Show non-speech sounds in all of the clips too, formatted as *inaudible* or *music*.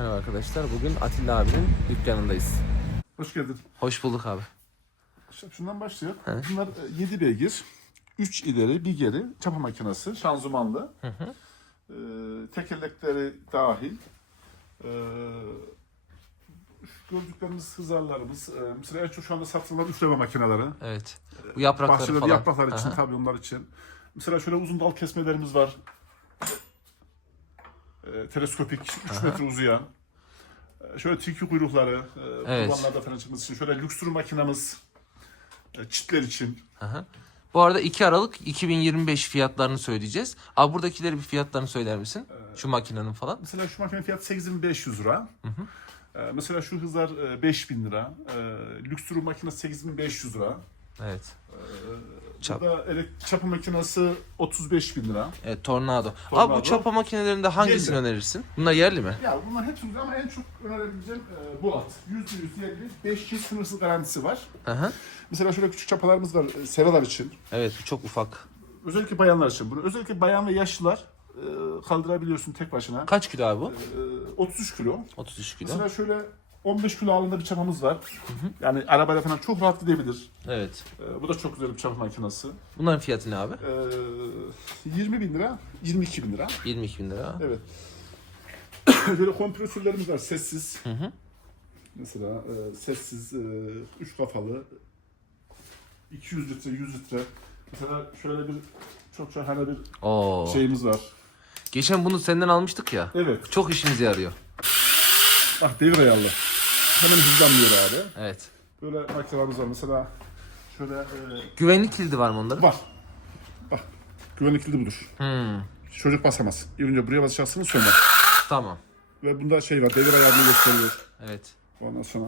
Merhaba arkadaşlar. Bugün Atilla abinin dükkanındayız. Hoş geldin. Hoş bulduk abi. Şimdi şundan başlayalım. Evet. Bunlar 7 beygir, 3 ileri, bir geri, çapa makinesi, şanzımanlı. Ee, tekerlekleri dahil. Ee, gördüklerimiz hızarlarımız. Ee, mesela en çok şu anda satılan üfleme makineleri. Evet. Bu yaprakları Bahçelerde falan. yapraklar için Aha. tabii onlar için. Mesela şöyle uzun dal kesmelerimiz var. Ee, teleskopik *laughs* 3 metre uzayan. Ee, şöyle tilki kuyrukları, e, Evet. kurbanlarda falan çıkması için. Şöyle lüksür makinamız, e, çitler için. Aha. Bu arada 2 Aralık 2025 fiyatlarını söyleyeceğiz. Abi buradakileri bir fiyatlarını söyler misin? Şu makinenin falan. Mesela şu makinenin fiyatı 8500 lira. Ee, mesela şu hızlar e, 5000 lira. Ee, lüksür makine 8500 lira. Evet. Çap. Burada elek- çapa makinesi 35 bin lira. Evet, tornado. Abi bu çapa makinelerinde hangisini Yerli. önerirsin? Bunlar yerli mi? Ya bunlar hepsi güzel ama en çok önerebileceğim e, bu at. %100 yerli. 5 yıl sınırsız garantisi var. Aha. Mesela şöyle küçük çapalarımız var e, seralar için. Evet bu çok ufak. Özellikle bayanlar için. Bunu özellikle bayan ve yaşlılar e, kaldırabiliyorsun tek başına. Kaç kilo abi bu? E, 33 kilo. 33 kilo. Mesela şöyle 15 kilo ağırlığında bir çapamız var. Yani arabada falan çok rahat gidebilir. Evet. E, bu da çok güzel bir çapa makinesi. Bunların fiyatı ne abi? E, 20 bin lira, 22 bin lira. 22 bin lira. Evet. *coughs* Böyle kompresörlerimiz var sessiz. Hı hı. Mesela e, sessiz, e, üç kafalı, 200 litre, 100 litre. Mesela şöyle bir çok şahane bir Oo. şeyimiz var. Geçen bunu senden almıştık ya. Evet. Çok işimize yarıyor. Bak devir ayarlı. Hemen hızlanmıyor abi. Evet. Böyle makinelerimiz var. Mesela şöyle e, Güvenlik kilidi var mı onların? var. Bak güvenlik kilidi budur. Hmm. Çocuk basamaz. İlk önce buraya basacaksınız sonra. Tamam. Ve bunda şey var devir ayarını gösteriyor. Evet. Ondan sonra.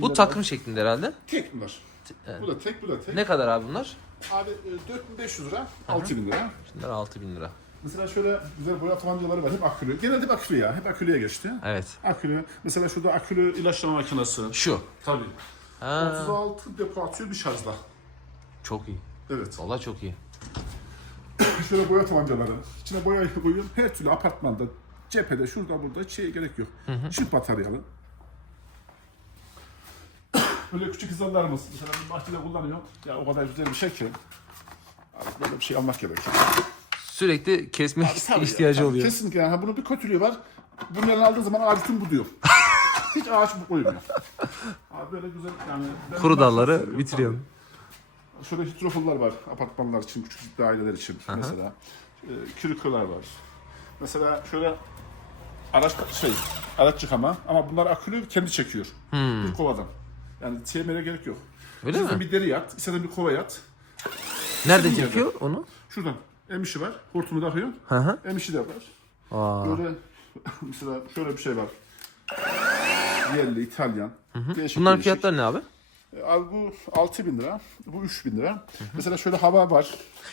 Bu var. takım şeklinde herhalde. Tek bunlar. evet. Bu da tek, bu da tek. Ne kadar abi bunlar? Abi e, 4500 lira, 6000 lira. Bunlar 6000 lira. Mesela şöyle güzel boya tabancaları var. Hep akülü. Genelde hep akülü ya. Hep akülüye geçti. Evet. Akülü. Mesela şurada akülü ilaçlama makinesi. Şu. Tabii. Ha, 36 depo atıyor bir şarjda. çok iyi. Evet. Valla çok iyi. *coughs* Şöyle boya tabancaları. İçine boya koyuyorum. Her türlü apartmanda, cephede, şurada burada şeye gerek yok. Çift bataryalı. *coughs* Böyle küçük hizarlarımız. Mesela bir bahçede kullanıyor. Ya o kadar güzel bir şey ki. Böyle bir şey almak gerekiyor. Sürekli kesmek Tabii ihtiyacı ya, oluyor. Kesinlikle yani. Ha, Bunun bir kötülüğü var. Bunları aldığı zaman ağacın bu diyor. *laughs* Hiç ağaç bu koymuyor. Abi böyle güzel yani. ben Kuru çok dalları seviyorum. bitiriyorum. Tabii. Şöyle hidrofollar var apartmanlar için, küçük daireler için mesela. Ee, kürükler var. Mesela şöyle araç şey, araç yıkama ama bunlar akülü kendi çekiyor. Bir kovadan. Yani çevirmeye gerek yok. Hmm. Öyle İstersen mi? bir deri yat, istersen bir kova yat. Nerede çekiyor onu? Şuradan emişi var, hortumu takıyor. Hı hı. Emişi de var. Aa. Böyle *laughs* mesela şöyle bir şey var. Yerli, İtalyan. Değişik Bunların değişik. fiyatları ne abi? E, Abi bu 6 bin lira, bu 3 bin lira. Mesela şöyle hava var.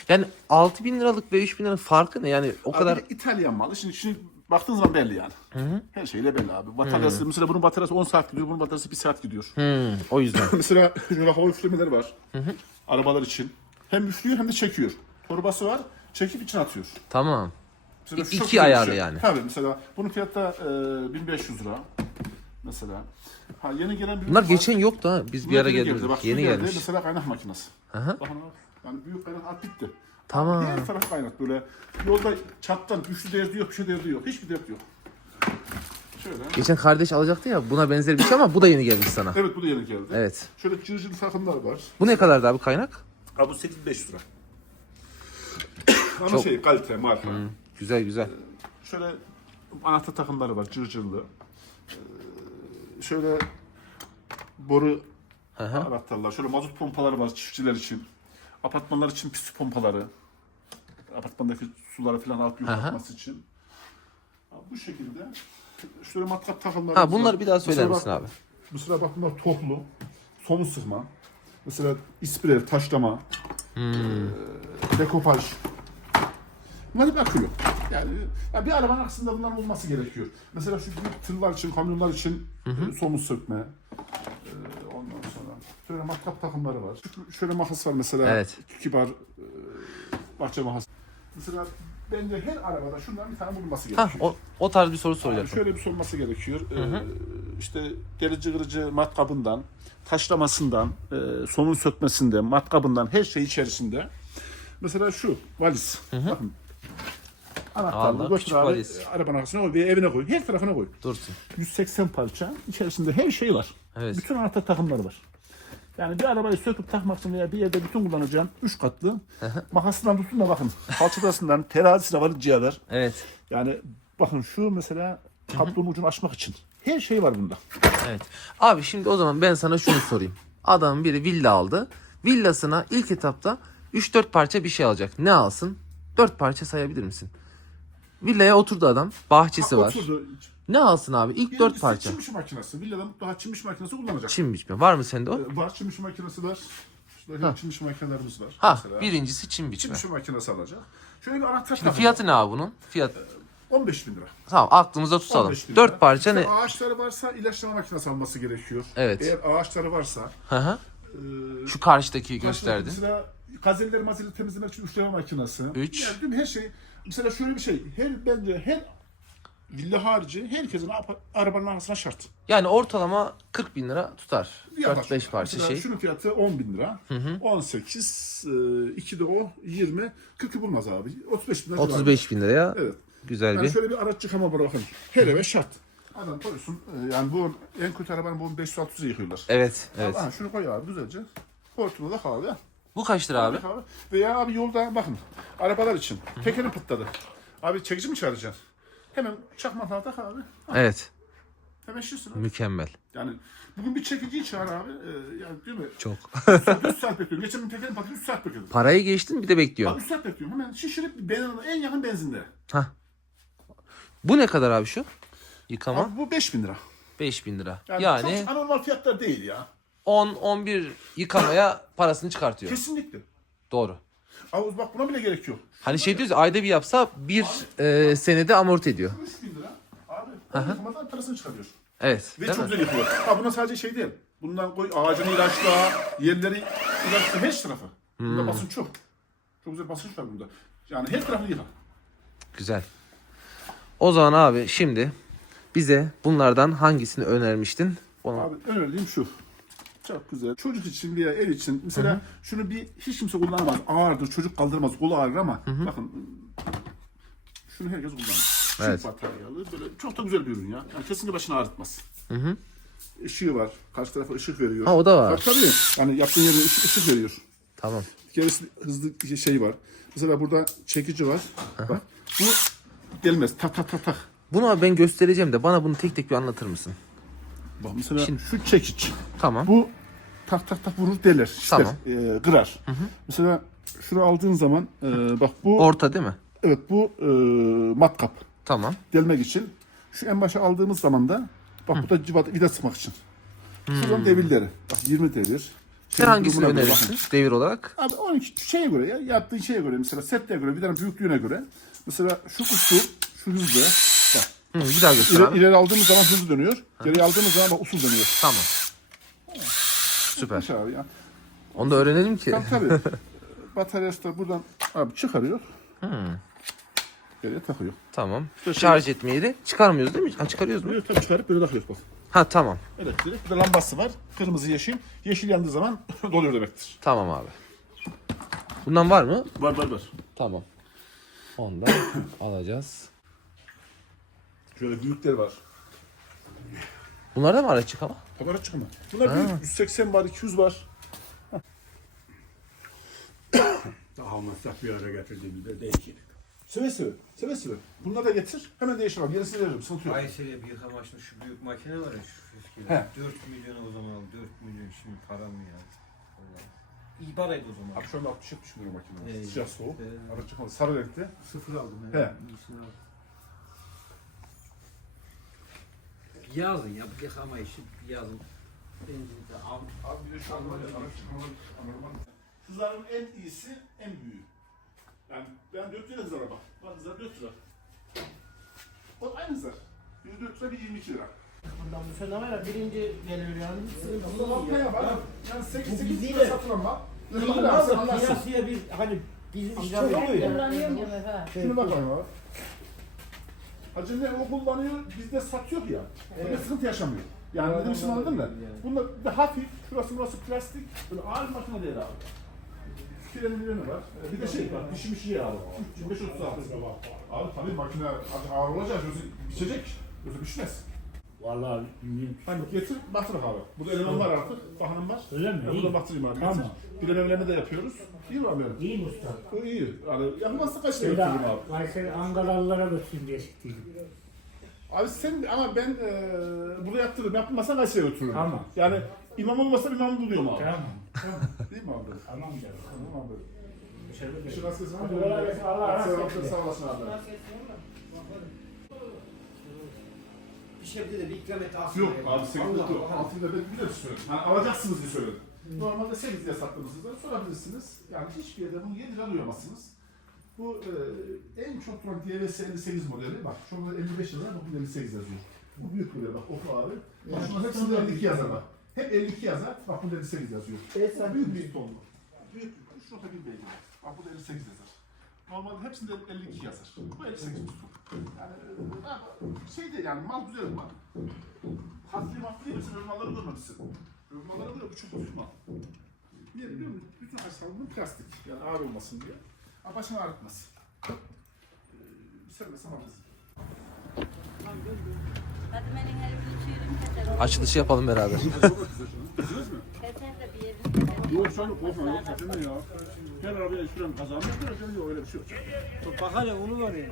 Yani 6000 liralık ve 3000 liralık farkı ne? Yani o kadar... Abi İtalyan malı. Şimdi, şimdi baktığın zaman belli yani. Her şeyle belli abi. Bataryası, mesela bunun bataryası 10 saat gidiyor, bunun bataryası 1 saat gidiyor. Hmm, o yüzden. *laughs* mesela şöyle hava üflemeleri var. Arabalar için. Hem üflüyor hem de çekiyor. Torbası var, çekip içine atıyor. tamam. Mesela İki çok güzel bir ayarlı yani. Tabii mesela bunun fiyatı da e, 1500 lira. Mesela. Ha yeni gelen bir Bunlar geçen yoktu ha. Biz bir Bunlar ara yeni geldik. geldi. Bak, Yeni şu geldi. gelmiş. Mesela kaynak makinesi. Aha. Bakın bak. Yani büyük kaynak at bitti. Tamam. Her taraf kaynak böyle. Yolda çattan güçlü derdi yok, bir şey derdi yok. Hiçbir dert yok. Şöyle. Geçen kardeş alacaktı ya buna benzer bir şey ama bu da yeni gelmiş sana. Evet bu da yeni geldi. Evet. Şöyle cırcır takımlar var. Bu ne kadardı abi kaynak? Ha bu 8500 lira. Ama Çok- şey kalite, marka. Güzel güzel. Şöyle anahtar takımları var cırcırlı. Ee, şöyle boru anahtarlar. Şöyle mazot pompaları var çiftçiler için. Apartmanlar için pis su pompaları. Apartmandaki suları falan alıp yukarı için. Ha, Bu şekilde. Şöyle matkap takımları. Ha bunları bir daha söyler misin abi? Mesela bak bunlar toplu. Somun sıkma. Mesela ispire, taşlama. Hmm. eee, dekopaj. Bunlar hep akıyor. Yani ya bir arabanın aksında bunların olması gerekiyor. Mesela şu büyük tırlar için, kamyonlar için e, somun sökme. Eee, ondan sonra şöyle matkap takımları var. Şöyle makas var mesela. Evet. Kibar eee, bahçe makas. Mesela bence her arabada şundan bir tane bulunması Ha gerekiyor. o, o tarz bir soru Abi soracaktım. şöyle bir sorması gerekiyor. Ee, işte delici kırıcı matkabından, taşlamasından, e, somun sökmesinden, matkabından her şey içerisinde. Mesela şu valiz. Bakın. Anahtarını Allah, götür küçük abi, valiz. e, arabanın arkasına koy veya evine koy. Her tarafına koy. Dursun. 180 parça. içerisinde her şey var. Evet. Bütün anahtar takımları var. Yani bir arabayı söküp takmak için veya bir yerde bütün kullanacağın 3 katlı makasından tutun da bakın. Falçatasından terazisine varıncaya kadar. Evet. Yani bakın şu mesela kablonun ucunu açmak için. Her şey var bunda. Evet. Abi şimdi o zaman ben sana şunu sorayım. Adam biri villa aldı. Villasına ilk etapta 3-4 parça bir şey alacak. Ne alsın? 4 parça sayabilir misin? Villaya oturdu adam. Bahçesi var. Oturdu. Ne alsın abi? İlk 4 Birincisi parça. Çim işi makinesi. Villada mutlaka çim işi makinesi kullanacak. Çim biçme. Var mı sende o? Ee, Var çim işi makinesi var. Şurada çim işi makinelerimiz var. Ha, birincisi çim Çim biçme. işi makinesi alacak. Şöyle bir anahtar Şimdi fiyatı ne abi bunun? Fiyat. 15 bin lira. Tamam aklımızda tutalım. 15 bin lira. 4 parça ne? İşte ağaçları varsa ilaçlama makinesi alması gerekiyor. Evet. Eğer ağaçları varsa Hı hı. e, Şu karşıdaki gösterdi. Mesela gazeteleri mazeleri temizlemek için üçleme makinesi. Üç. Yani değil mi? her şey. Mesela şöyle bir şey. Her bence her villa harici herkesin arabanın arkasına şart. Yani ortalama 40 bin lira tutar. Yaklaşık. 4-5 parça Mesela şey. Şunun fiyatı 10 bin lira. 18, e, 2 de o 20. 40'ı bulmaz abi. 35 bin lira. civarı. 35 bin liraya Evet. güzel Yani bir. şöyle bir araç yıkama bırakın. Her eve şart. Adam koysun. e, Yani bu en kötü arabanın bunun 500-600'ü yıkıyorlar. Evet, evet. Ha, şunu koy abi güzelce. Hortumda da kahve. Bu kaç lira abi? Abi. Veya abi yolda bakın arabalar için tekeri pıtladı. Abi çekici mi çağıracaksın? Hemen çakmakla tak abi. Evet. Hemen şişsin abi. Mükemmel. Yani bugün bir çekiciyi çağır abi. Ee, yani değil mi? Çok. 3 saat bekliyorum. Geçen gün tekerin patladı 3 saat bekledim. Parayı geçtin bir de bekliyor. Abi 3 saat bekliyorum. Hemen şişirip benzin, en yakın benzinde. Hah. Bu ne kadar abi şu? Yıkama Abi bu 5000 lira. 5000 lira. Yani, Yani çok anormal fiyatlar değil ya. 10-11 yıkamaya parasını çıkartıyor. Kesinlikle. Doğru. Abi bak buna bile gerek yok. Hani şey diyoruz ya, ayda bir yapsa bir e, senede amorti ediyor. 3000 lira. Abi yıkamadan parasını çıkarıyor. Evet. Ve değil çok mi? güzel yapıyor. Ha buna sadece şey değil. Bundan koy ağacını ilaçla, yerleri ilaçla her tarafı. Bunda basınç çok. Çok güzel basınç var bunda. Yani her tarafını yıka. Güzel. O zaman abi şimdi bize bunlardan hangisini önermiştin? Onu... Abi önerdiğim şu. Çok güzel. Çocuk için veya ev için mesela şunu bir hiç kimse kullanamaz. Ağırdır, çocuk kaldırmaz, kolu ağrır ama bakın şunu herkes kullanır. Evet. Çift bataryalı böyle çok da güzel bir ürün ya. Yani kesinlikle başını ağrıtmaz. Işığı var. Karşı tarafa ışık veriyor. Ha, o da var. Tabii tabii. Yani yaptığın yere ışık, ışık veriyor. Tamam. Gerisi hızlı şey var. Mesela burada çekici var. Bak. Bu gelmez. Tak tak tak tak. Bunu abi ben göstereceğim de bana bunu tek tek bir anlatır mısın? Bak mesela Şimdi- şu çekiç. Tamam. Bu tak tak tak vurur deler. şişler, Tamam. e, kırar. Mesela şunu aldığın zaman e, bak bu Orta değil mi? evet bu e, matkap Tamam. delmek için. Şu en başa aldığımız zaman da bak bu da civat vida sıkmak için. Şuradan devirleri. Bak 20 devir. Sen Şeyin hangisini durumuna göre önerirsin bakın. devir olarak? Abi 12 şeye göre ya yaptığın şeye göre mesela sette göre vidanın büyüklüğüne göre mesela şu usul şu hızlı bak Hı, bir daha göster ileri, abi. ileri aldığımız zaman hızlı dönüyor. Geri aldığımız zaman bak usul dönüyor. Tamam. Süper. Abi ya. Onu da öğrenelim ki. Tabii tabii. *laughs* Bataryası da buradan abi çıkarıyor. Geriye takıyor. Tamam. İşte şey- Şarj etme yeri çıkarmıyoruz değil mi? Ha, çıkarıyoruz mu? Böyle tabii çıkarıp böyle takıyoruz bak. Ha tamam. Elektrik. Bir de lambası var. Kırmızı yeşil. Yeşil yandığı zaman *laughs* doluyor demektir. Tamam abi. Bundan var mı? Var var var. Tamam. Ondan *coughs* alacağız. Şöyle büyükler var. Bunlarda mı araç çıkama? Kadar çıkma. Bunlar büyük. 180 var, 200 var. Daha masraf bir araya getirdiğimizde değişir. Seve seve. Seve seve. Bunları da getir. Hemen değişir abi. Yenisini veririm. Sıkıntı yok. Kayseri'ye bir yıkamaçlı şu büyük makine var ya şu. He. 4 milyon o zaman aldı. 4 milyon şimdi para mı ya? Vallahi. İyi paraydı o zaman. Abi şu anda 60-70 milyon makine. Ee, Sıcak soğuk. e, Araç çıkmadı. Sarı renkte. Sıfır aldım. He. İyisini aldım. Yazın ya bu yıkama işi yazın. Al. Abi bir de şu an var ya araç. Anormal. En iyisi en büyüğü. Yani ben 4 lira zara bak. Bak zar 4 lira. O aynı zar. Biri 4 lira bir 22 lira. Bundan bu sene var ya birinci geliyor yani. Bunda bak ne yapar? Yani 8 8 biziyle- lira satılan bak. Var alsın da anlarsın. piyasaya bir hani Biz Amca çok biliyor ya. kullanıyorum ya. Şunu bakayım abi. Hacı ne o kullanıyor, bizde satıyor ya. Böyle sıkıntı yaşamıyor. Yani dedim şimdi anladın mı? Bunda bir de hafif, şurası burası plastik, böyle ağır makine değil abi. Freni freni var. Bir de şey var, dişi mişi ya abi. 35 36. Abi tabii makine ağır olacak, yoksa biçecek, yoksa biçmez. Vallahi bilmiyorum. Hani getir, batır abi. Burada eleman var artık, bahanım var. Öyle mi? Ben İyi. burada batırayım abi. Tamam. Bir evlerine de yapıyoruz. İyi mi abi? İyi usta? O iyi. Yani yapmazsa kaç lira götürürüm abi? Kayseri Ankaralılara götüreyim diye çıktıydım. Abi sen ama ben e, burada yaptırırım. Yapmazsan kaç lira götürürüm? Tamam. Yani imam olmasa imam buluyorum abi. Tamam. Tamam. Değil mi abi? Tamam canım. Tamam abi. Gelsin. Hadi kolay gelsin. Allah razı olsun. Sağ olasın abi. Şey de bir ikram et aslında. Yok abi 8 Allah lira Allah. 6 lira ben güzel söyledim. Yani alacaksınız diye söyledim. Normalde 8 diye sorabilirsiniz. Yani hiçbir yerde bunu 7 lira duyamazsınız. Bu e, en çok duran DVS 58 modeli. Bak şu anda 55 lira, bak burada 58 yazıyor. Bu büyük böyle bak oku abi. Bak şunların hepsinde 52 yazar bak. Hep 52 yazar, bak burada 58 yazıyor. Bu büyük bir tonlu. Büyük bir, şu nokta bir beygir. Bak burada 58 yazar. Normalde hepsinde 52 yazar. Bu 58 bir ton. Yani e, şey değil yani mal güzel mal. Hasri mahfili misin? Örmalları görmemişsin. Örmalları böyle bu çok büyük mal. Niye biliyor musun? Bütün aşağılığının plastik. Yani ağır olmasın diye. Ama başını ağrıtmaz. Ee, çiğrim keser. Açılışı yapalım beraber. Keser de bir yerini keser. Yok canım korkma yok kaçırma ya. Gel arabaya şuranın kazağını yaptıracağım öyle bir şey yok. Bak hele onu var ya.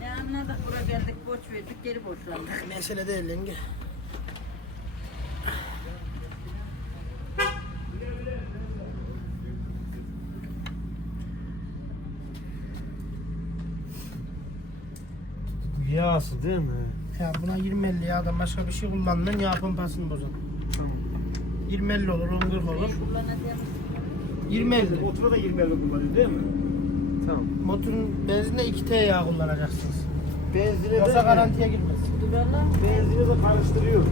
Ne anladık buraya geldik borç verdik geri borçlandık. Mesele değil yenge. Yağsı değil mi? Ya buna 20-50 yağdan başka bir şey kullanmayın yağ pompasını bozalım. Tamam. 20-50 olur, 10 40 olur. Kullanacağımız 20-50. Motora da 20 lira kullanıyor değil mi? Tamam. Motorun benzinle 2T yağ kullanacaksınız. Benzine Yoksa de garantiye girmez. benzine de karıştırıyor.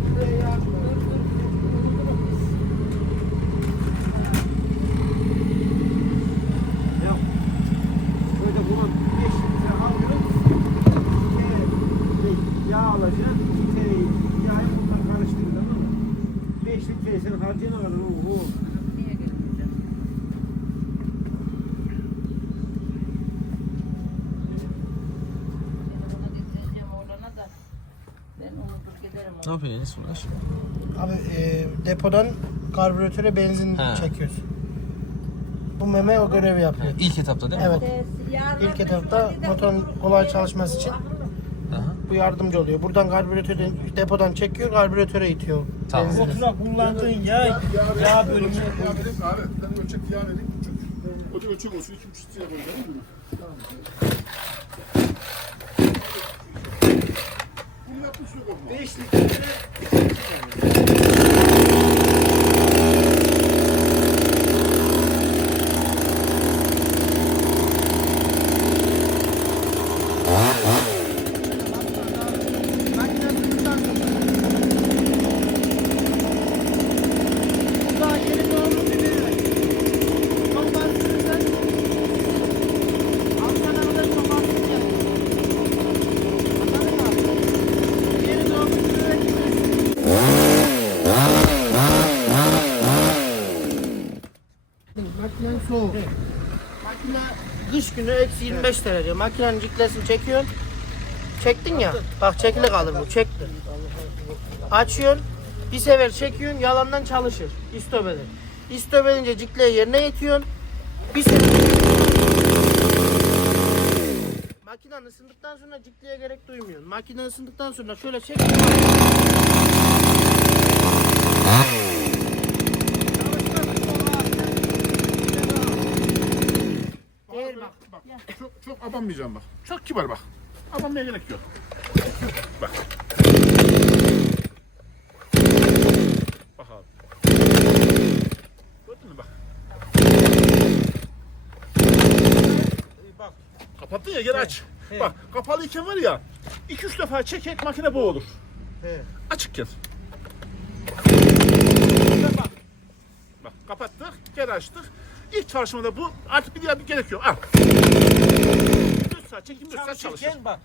Ya böyle buna 5 litre alıyorsun. Ee, yağ alacaksın. 2 litre yağı bundan karıştırıyor tamam mı? 5 litre sen harcayana kadar oho. Niye gelmeyeceğim? Ben ona getireceğim oğlana da. Ben unutur giderim. Ne yapıyorsun Enes Ulaş? Abi e, depodan karbüratöre benzin Ha. çekiyorsun. Bu meme o görevi yapıyor. İlk etapta değil mi? Evet. İlk etapta motorun kolay çalışması için Aha. bu yardımcı oluyor. Buradan karbüratörden depodan çekiyor, karbüratöre itiyor. Tamam. benzini. Motora kullandığın yağ, yağ bölümü. Yağ vereyim abi. Ben ölçek yağ vereyim. Ölçek olsun. 2,5 litre koyacağım. değil mi? Bunu yapmış yok olma. 5 litre 25 lira. Makinenin ciklesin çekiyorsun. Çektin ya. Bak çekili kalır bu. Çektin. Açıyorsun. Bir sefer çekiyorsun. Yalandan çalışır. İstop eder. İstop edince cikleyi yerine yetiyorsun. Bir sefer... Makine ısındıktan sonra cikliğe gerek duymuyorsun. Makine ısındıktan sonra şöyle çek. Değil bak. Bak çok çok abanmayacağım bak. Çok kibar bak. Abanmaya gerek yok. Bak. Bak abi. Gördün mü bak. bak. Kapattın ya geri aç. Bak kapalıyken var ya 2-3 defa çekek makine bu olur. He. Açıkken. Bak. Bak. Kapattık, geri açtık. İlk çalışmada bu artık bir diğer bir gerek yok. Al. 4 saat, çekim 4 saat çalışır. Çalışırken bak.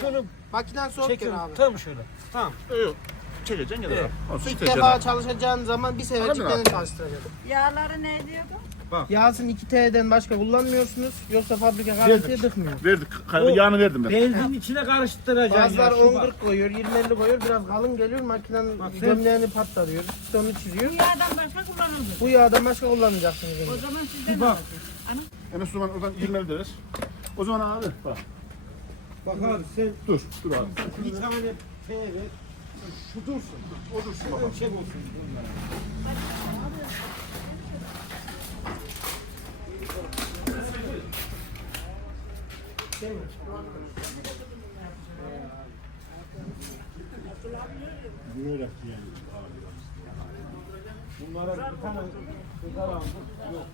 Şunu Makinen soğuk çekiyorum. abi. Tam şöyle. Tamam. Yok, çekeceksin gene. Evet. Ondan sonra İlk defa çalışacağın zaman bir sefercik Anladın mı? beni çalıştıracaksın. Yağları ne diyordu? Yağsın 2T'den başka kullanmıyorsunuz. Yoksa fabrika garantiye tıkmıyor. Verdik, kay- yağını verdim ben. Benzin içine karıştıracaksın. Bazılar ya, şu 10 bak. 40 koyuyor, 20 50 koyuyor. Biraz kalın geliyor. Makinenin Bak sen- gömleğini patlatıyor. İşte onu çiziyor. Bu yağdan başka kullanıldı. Bu yağdan başka kullanacaksınız. O zaman sizden bak. alacağız. Ana. Enes Duman oradan 20 deriz. O zaman abi bak. Bak abi sen Dur, dur abi. bir tane P ver. Şu dursun. O dursun bakalım. Ölçek olsun bunlara. Böyle yani. Bunlara bir tane kızar aldık. Yok.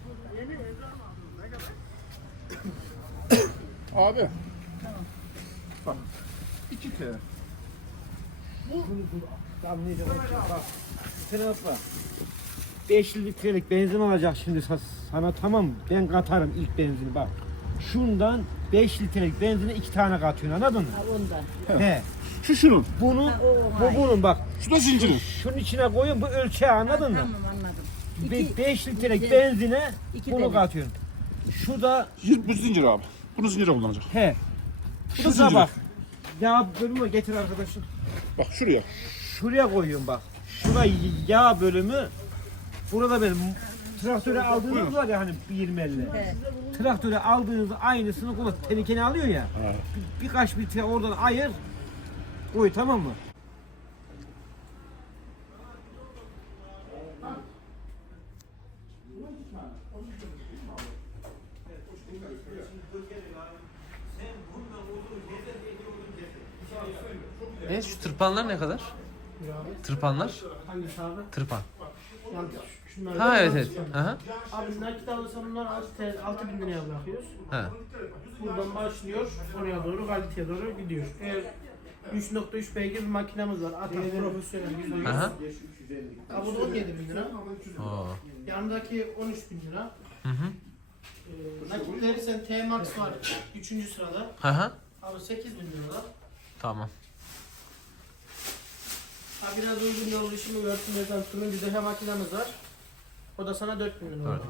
Abi. Bak. 2 T. Anlayacak bak. Sen atla. 5 litrelik benzin alacak şimdi sa- sana tamam? Ben katarım ilk benzini bak. Şundan 5 litrelik benzine 2 tane katıyorsun anladın mı? Ha, ondan. He. Şu şunun. Bunu Ha, o bu bunun bak. Şu da zincirin. Şunun içine koyun bu ölçeği anladın mı? Tamam anladım. 5 litrelik iki- benzine iki bunu delik. katıyorsun. Şu da Yir- Bu zincir abi. Bunu zincire kullanacak. he. Bu da Şu da zincir. bak. Ya bölümü getir arkadaşım. Bak şuraya. Şuraya koyuyorum bak. Şura yağ bölümü. Burada benim traktöre aldığınız var ya hani 20 50. He. Traktöre aldığınız aynısını kullan. Tenekeni alıyor ya. Bir, birkaç litre oradan ayır. Koy tamam mı? E şu tırpanlar ne kadar? Tırpanlar? Hangisi abi? Tırpan. Yani şunlar Ha evet evet. Aha. Abi nakit alırsan bunlar 6, 6 bin liraya bırakıyoruz. Ha. Buradan başlıyor, oraya doğru, kaliteye doğru gidiyor. Eğer 3.3 beygir bir makinemiz var. Atak profesyonel %100. Aha. Bu da 17 bin lira. Oo. Yanındaki 13 bin lira. Hı hı. Ee, nakit verirsen T-Max var 3. sırada. Aha. Abi 8 bin lira. Tamam. Ha biraz uygun yol işimi görsün yazan turuncu dehe makinemiz var. O da sana 4 bin lira. Dört.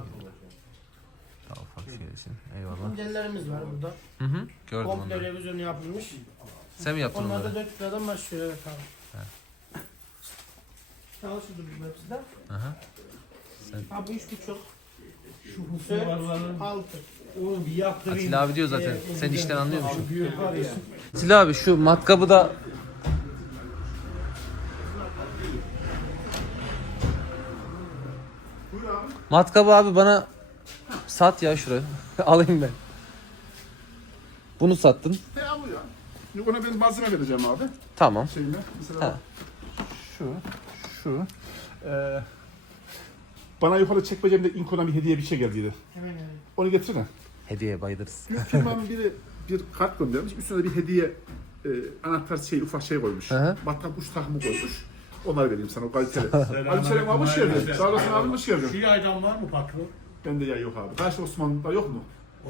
Daha ufak seyresin. Eyvallah. Modellerimiz var burada. Hı hı. Gördüm Komple onları. revizyonu yapılmış. Sen mi yaptın Onlar da onları? 4 liradan başlıyor evet abi. Çalışıyordur bu hepsi de. Aha. Abi 3 buçuk. Şu 4, fuarların 6. onu bir yaptırayım. Atilla abi diyor zaten. Sen işten anlıyormuşsun. Abi büyük var ya. Atilla abi şu matkabı da Matkabı abi bana sat ya şuraya. *laughs* Alayım ben. Bunu sattın. Ne abi ya? Yok ona ben malzeme vereceğim abi. Tamam. Şeyine. Mesela Ha. şu, şu. Ee, bana yukarı çekmecemde İnko'dan bir hediye bir şey geldiydi. Hemen yani. Onu getirin. Hediye bayılırız. Bir firmanın *laughs* biri bir kart göndermiş. Üstüne bir hediye e, anahtar şey ufak şey koymuş. Hı hı. Matkap uç takımı koymuş. Onları vereyim sana o kaliteli. *laughs* Ali Selam abi hoş geldin. Sağ olasın abi hoş geldin. Şu yaydan var mı patron? Bende yay yok abi. Karşı Osmanlı'da yok mu?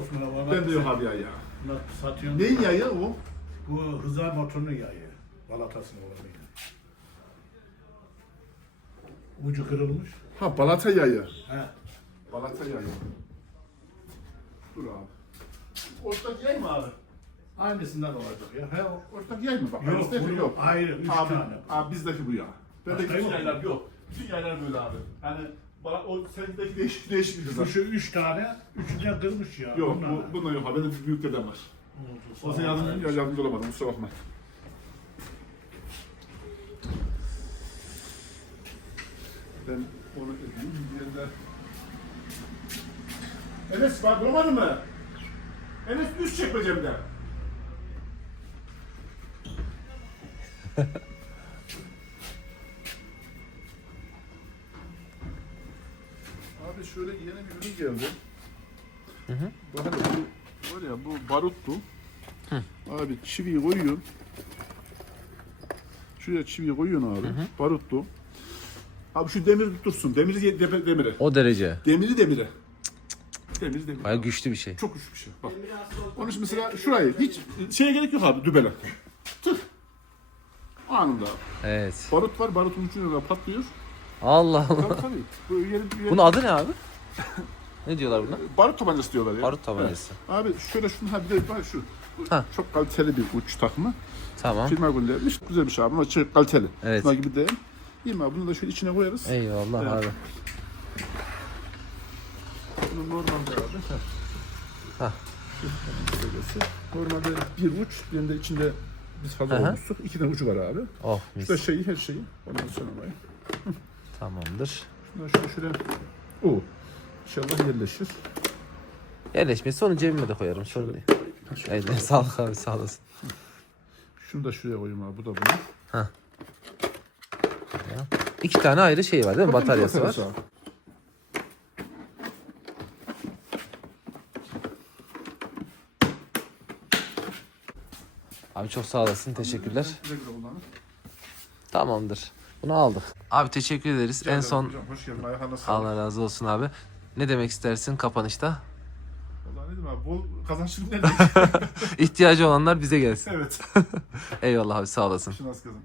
Osman'a bana Bende yok abi yay ya. satıyorsun. Neyin yayı o? Bu Rıza motorunun yayı. Balatasını olan yayı. Ucu kırılmış. Ha balata yayı. He. Balata yayı. Dur abi. Ortak yay mı abi? Aynısından olacak ya. He, Ortak yay mı? Bak, Yok, bu yok. ayrı, üç abi, tane. Abi bizdeki bu ya. Başka bütün yok. yaylar yok. Bütün yaylar böyle abi. Yani bana o sendeki değişik *laughs* değişik bir Şu, kızar. şu üç tane, üçü de kırmış ya. Yok Bunlar bu, da. bundan yok abi. Bende büyüklerden var. O zaman yardımcı, yardımcı olamadım kusura bakma. Ben onu edeyim. Bir de... Enes bak bulamadın mı? Enes üst çekmecemde. Abi *laughs* şöyle yeni bir ürün geldi. Hı hı. Hele bu var ya bu baruttu. Abi çiviyi koyuyorsun. Şuraya çiviyi koyuyorsun abi. Baruttu. Abi şu demir dursun. Demiri de- demire. O derece. Demiri demire. Demiri demire. Baya güçlü bir şey. Çok güçlü bir şey. Bak. Onun için mesela şurayı hiç şeye gerek yok abi dübele. Tık. Anında. Evet. Barut var. Barutun ucuyla patlıyor. Allah Allah. Tabii tabii. Bu yeri, yeri, Bunun adı ne abi? *laughs* Ne diyorlar buna? barut tabancası diyorlar ya. Barut tabancası. Evet. Abi şöyle şunu ha bir de var şu. Bu Ha. Çok kaliteli bir uç takımı. Tamam. Firma göndermiş. Güzel bir şey abi. Ama çok kaliteli. Evet. Şuna gibi değil. İyi mi abi? Bunu da şöyle içine koyarız. Eyvallah Evet. abi. Bunun normalde abi. Hah. Şöylesi. Normalde bir uç, birinde içinde biz fazla hı. olmuştuk. İki tane ucu var abi. Oh mis. Şurada şeyi, her şeyi. Ondan sonra var. Tamamdır. Şundan şöyle şöyle. O. İnşallah yerleşir. Yerleşmesi onu cebime de koyarım. Sorun değil. Eline *laughs* sağlık abi sağ olasın. Şunu da şuraya koyayım abi. Bu da bunun. İki tane ayrı şey var değil mi? Bataryası var. Abi. Abi çok sağ olasın. Teşekkürler. Tamamdır. Bunu aldık. Abi teşekkür ederiz. En son Hocam, hoş geldin. Ayağına sağlık. Allah razı olsun abi. Ne demek istersin kapanışta? Vallahi ne diyeyim abi. Bol kazançlı *laughs* nerede? İhtiyacı olanlar bize gelsin. evet. *laughs* Eyvallah abi sağ olasın. Şunu az kazan.